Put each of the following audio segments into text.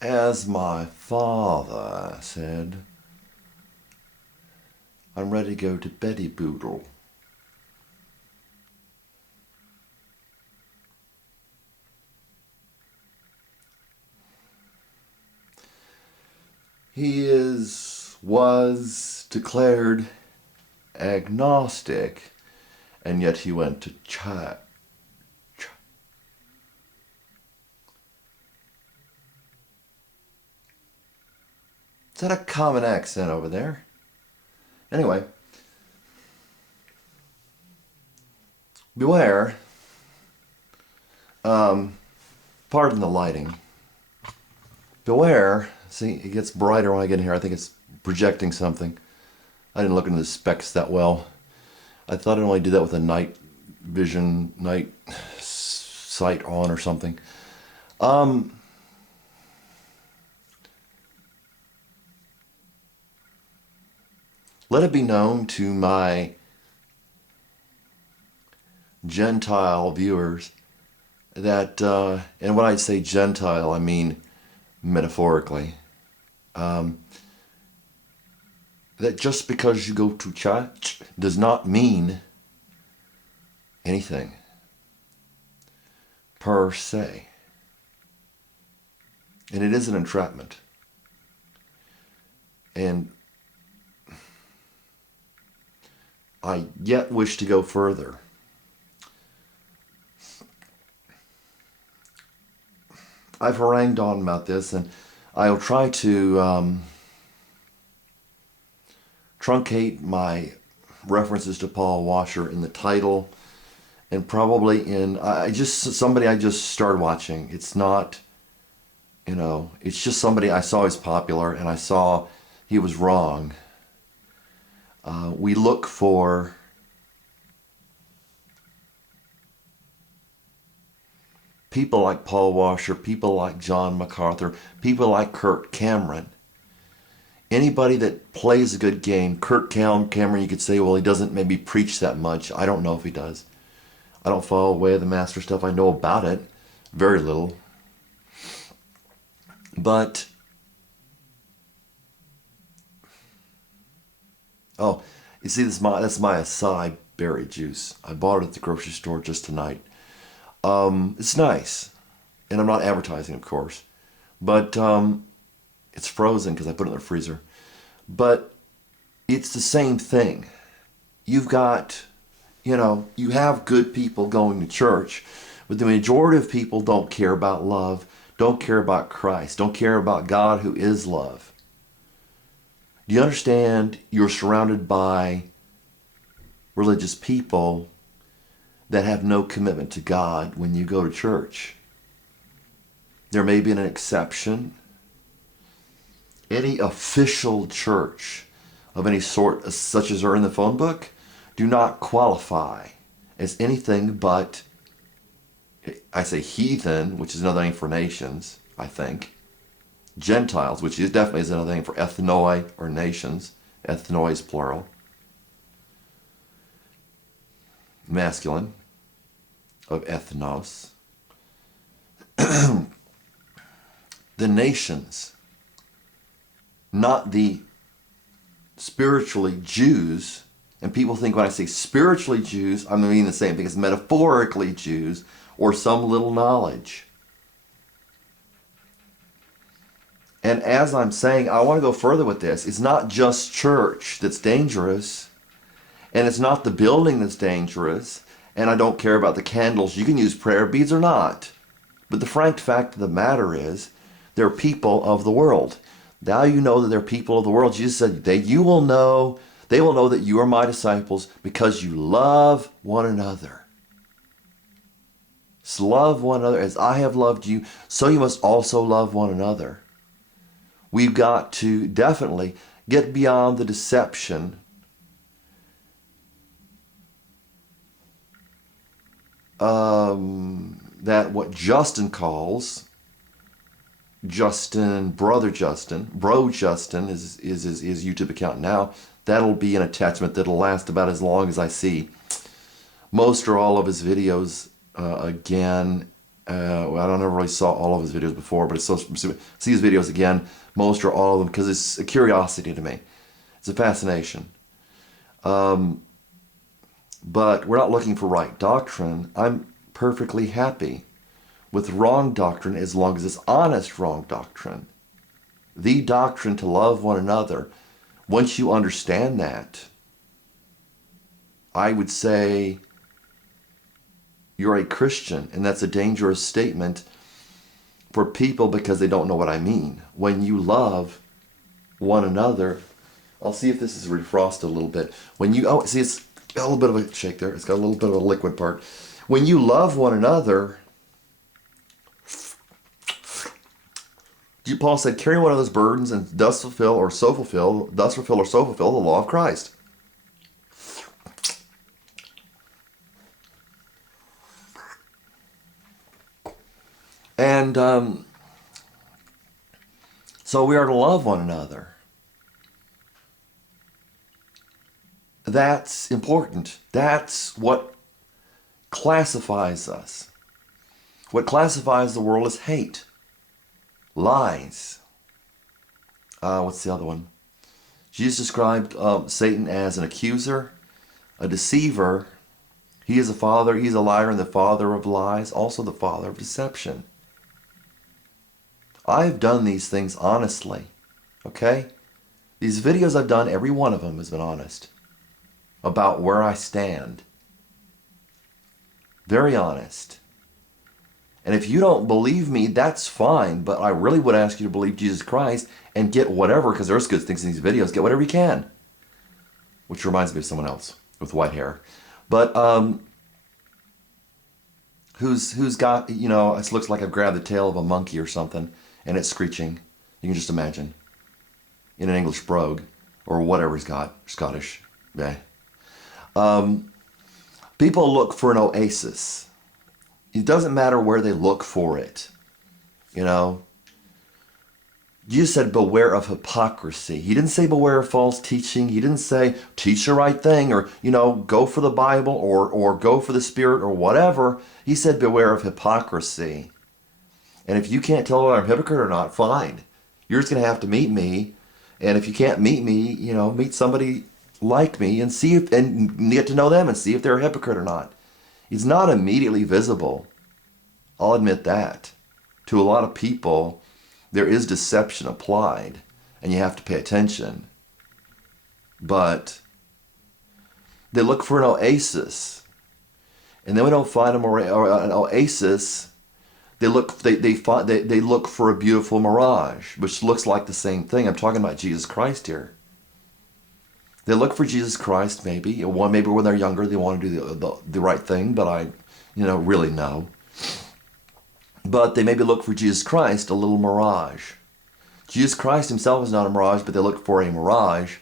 As my father said, I'm ready to go to Betty Boodle. Was declared agnostic, and yet he went to church. Is that a common accent over there? Anyway, beware. Pardon the lighting. Beware. See, it gets brighter when I get in here. I think it's projecting something. I didn't look into the specs that well. I thought I'd only do that with a night vision, night sight on or something. Let it be known to my Gentile viewers that, and when I say Gentile, I mean metaphorically, that just because you go to church does not mean anything per se. And it is an entrapment. And I yet wish to go further. I've harangued on about this, and I'll try to truncate my references to Paul Washer in the title, and probably in somebody I just started watching. It's not, it's just somebody I saw is popular, and I saw he was wrong. We look for people like Paul Washer, people like John MacArthur, people like Kirk Cameron. Anybody that plays a good game. Kirk Cameron, you could say, well, he doesn't maybe preach that much. I don't know if he does. I don't follow Way of the Master stuff. I know about it. Very little. But, oh, you see, that's my acai berry juice. I bought it at the grocery store just tonight. It's nice. And I'm not advertising, of course. But it's frozen because I put it in the freezer. But it's the same thing. You've got, you have good people going to church, but the majority of people don't care about love, don't care about Christ, don't care about God who is love. Do you understand you're surrounded by religious people that have no commitment to God when you go to church? There may be an exception. Any official church of any sort, such as are in the phone book, do not qualify as anything but, I say heathen, which is another name for nations, I think. Gentiles, which is definitely is another name for ethnoi or nations. Ethnoi is plural. Masculine of ethnos. The nations, not the spiritually Jews. And people think when I say spiritually Jews, I mean the same thing as metaphorically Jews or some little knowledge. And as I'm saying, I want to go further with this. It's not just church that's dangerous, and it's not the building that's dangerous, and I don't care about the candles. You can use prayer beads or not. But the frank fact of the matter is, they're people of the world. Now you know that they're people of the world. Jesus said, they will know that you are my disciples because you love one another. So love one another as I have loved you, so you must also love one another. We've got to definitely get beyond the deception that what Justin calls, Bro Justin is his YouTube account now. That'll be an attachment that'll last about as long as I see. Most or all of his videos, again, Well, I don't ever really saw all of his videos before, but it's so see his videos again, most or all of them, because it's a curiosity to me. It's a fascination. But we're not looking for right doctrine. I'm perfectly happy with wrong doctrine as long as it's honest wrong doctrine. The doctrine to love one another. Once you understand that, I would say you're a Christian, and that's a dangerous statement for people because they don't know what I mean. When you love one another, I'll see if this is refrosted a little bit. When you, oh, see, it's got a little bit of a shake there. It's got a little bit of a liquid part. When you love one another, Paul said, carry one another's burdens and thus fulfill or so fulfill the law of Christ. And so we are to love one another. That's important. That's what classifies us. What classifies the world is hate, lies. What's the other one? Jesus described Satan as an accuser, a deceiver. He is a father, he's a liar and the father of lies, also the father of deception. I've done these things honestly, okay? These videos I've done, every one of them has been honest about where I stand. Very honest. And if you don't believe me, that's fine, but I really would ask you to believe Jesus Christ and get whatever, because there's good things in these videos, get whatever you can. Which reminds me of someone else with white hair. But who's got, you know, it looks like I've grabbed the tail of a monkey or something, and it's screeching. You can just imagine. In an English brogue, or whatever he's got, Scottish. Yeah. People look for an oasis. It doesn't matter where they look for it. You know? Jesus said, beware of hypocrisy. He didn't say beware of false teaching. He didn't say teach the right thing or, you know, go for the Bible or go for the Spirit or whatever. He said beware of hypocrisy. And if you can't tell whether I'm a hypocrite or not, fine. You're just going to have to meet me. And if you can't meet me, you know, meet somebody like me and see if, and get to know them and see if they're a hypocrite or not. It's not immediately visible. I'll admit that. To a lot of people, there is deception applied, and you have to pay attention. But they look for an oasis, and then we don't find an oasis. They look for a beautiful mirage, which looks like the same thing. I'm talking about Jesus Christ here. They look for Jesus Christ, maybe when they're younger, they want to do the right thing, but I, really know. But they maybe look for Jesus Christ, a little mirage. Jesus Christ himself is not a mirage, but they look for a mirage,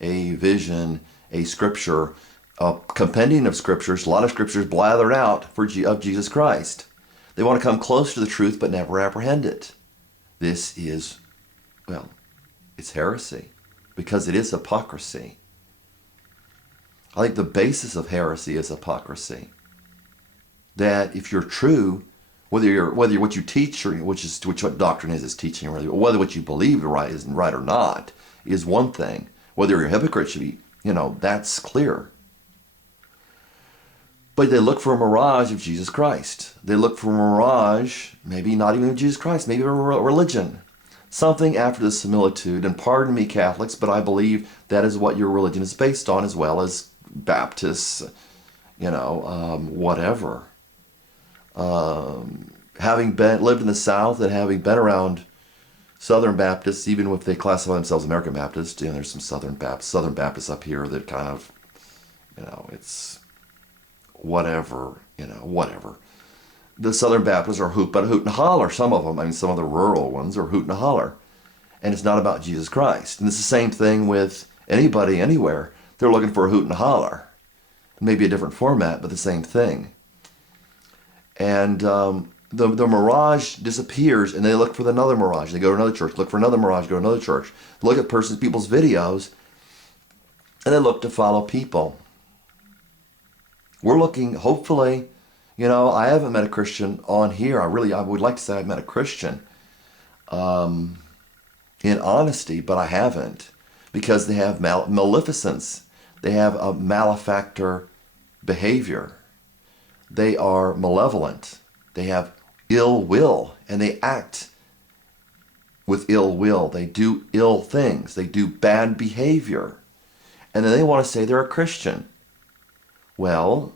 a vision, a scripture, a compendium of scriptures, a lot of scriptures blathered out of Jesus Christ. They want to come close to the truth, but never apprehend it. This is, it's heresy, because it is hypocrisy. I think the basis of heresy is hypocrisy. That if you're true, whether what you teach or which what doctrine is teaching, or whether what you believe is right or not, is one thing. Whether you're a hypocrite should be, that's clear. But they look for a mirage of Jesus Christ. They look for a mirage, maybe not even of Jesus Christ, maybe of a religion. Something after the similitude, and pardon me, Catholics, but I believe that is what your religion is based on, as well as Baptists, whatever. Having lived in the South and having been around Southern Baptists, even if they classify themselves American Baptists, there's some Southern Baptists up here that kind of, it's whatever. The Southern Baptists are hoot and holler. Some of them, some of the rural ones are hoot and holler. And it's not about Jesus Christ. And it's the same thing with anybody, anywhere. They're looking for a hoot and holler. Maybe a different format, but the same thing. And the mirage disappears, and they look for another mirage. They go to another church, look for another mirage, go to another church. Look at people's videos, and they look to follow people. We're looking, hopefully, You know, I haven't met a Christian on here. I would like to say I've met a Christian in honesty, but I haven't, because they have maleficence. They have a malefactor behavior. They are malevolent. They have ill will, and they act with ill will. They do ill things. They do bad behavior. And then they want to say they're a Christian. Well,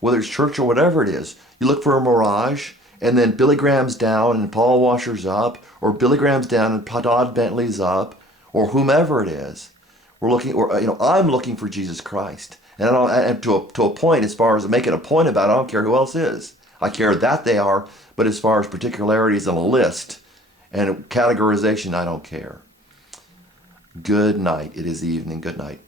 whether it's church or whatever it is, you look for a Mirage, and then Billy Graham's down and Paul Washer's up, or Billy Graham's down and Todd Bentley's up, or whomever it is. We're looking, or I'm looking for Jesus Christ, and to a point, as far as making a point about it, I don't care who else is. I care that they are, but as far as particularities on a list and categorization, I don't care. Good night. It is evening. Good night.